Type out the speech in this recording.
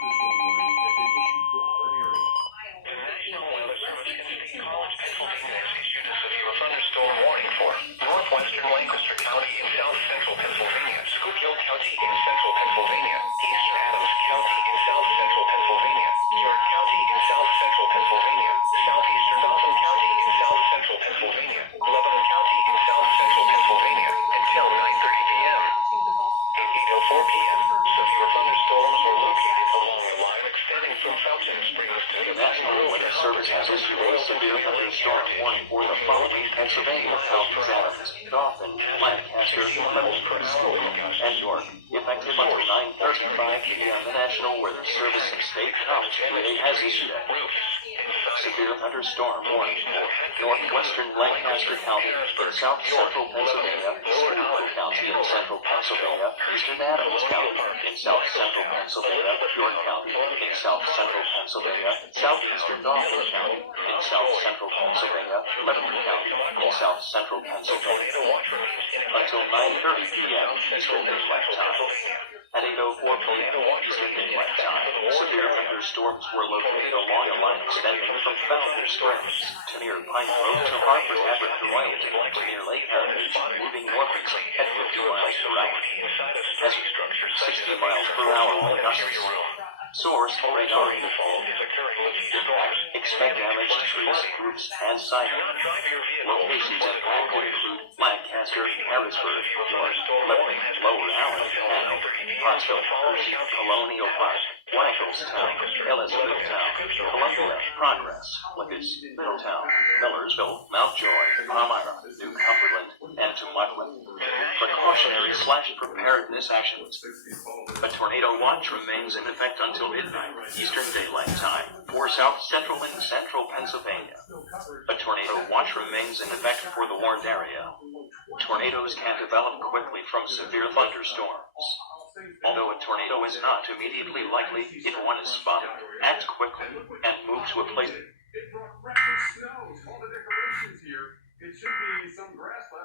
thunderstorm warning has been issued for our area. The National Weather Service in State College, Pennsylvania has issued a severe thunderstorm warning for northwestern Lancaster County in south central Pennsylvania, Schuylkill County in central Pennsylvania, eastern Adams County in south central Pennsylvania, York County in south central Pennsylvania, southeastern Dauphin County in south central Pennsylvania, Lebanon County in south central Pennsylvania, until 9:30 p.m. At 8:04 p.m., severe thunderstorms were located along a line extending from Fountain Springs to The National Weather Service has issued a severe thunderstorm warning for the following Pennsylvania counties: Adams, Dauphin, Lancaster, Harrisburg, and York. Effective until 9:35 p.m., the National Weather Service in State College, PA has issued a severe thunderstorm warning for northwestern Lancaster County in south central Pennsylvania, Schuylkill County in central Pennsylvania, eastern Adams County in south central Pennsylvania, York County in south central Pennsylvania, southeastern Dauphin County in south central Pennsylvania, Lebanon County in south central Pennsylvania, until 9:30 p.m. Eastern Daylight Time. At 8:04 p.m. Eastern Daylight Time, severe thunderstorms were located along a line extending from Fountain Springs to near Pine Grove to Hartford, Abbott to Royalton to near Lake Heritage, moving northeast at 50 miles per hour. As 60 miles per hour will gusts. Source radar indicated. Expect damage to trees, roofs, and siding. Locations impacted include Lancaster, Harrisburg, York, Lebanon, Lower Allen, Hanover, Pottsville, Hershey, Colonial Park, Wankelstown, Elizabethtown, Columbia, Progress, Lucas, Middletown, Millersville, Mount Joy, Palmyra, New Cumberland, and Temecula. Precautionary/preparedness actions. A tornado watch remains in effect until midnight Eastern Daylight Time for South Central and Central Pennsylvania. A tornado watch remains in effect for the warned area. Tornadoes can develop quickly from severe thunderstorms. Although a tornado is not immediately likely, if one is spotted, act quickly and move to a place. It brought record snow. All the decorations here. It should be some grass left.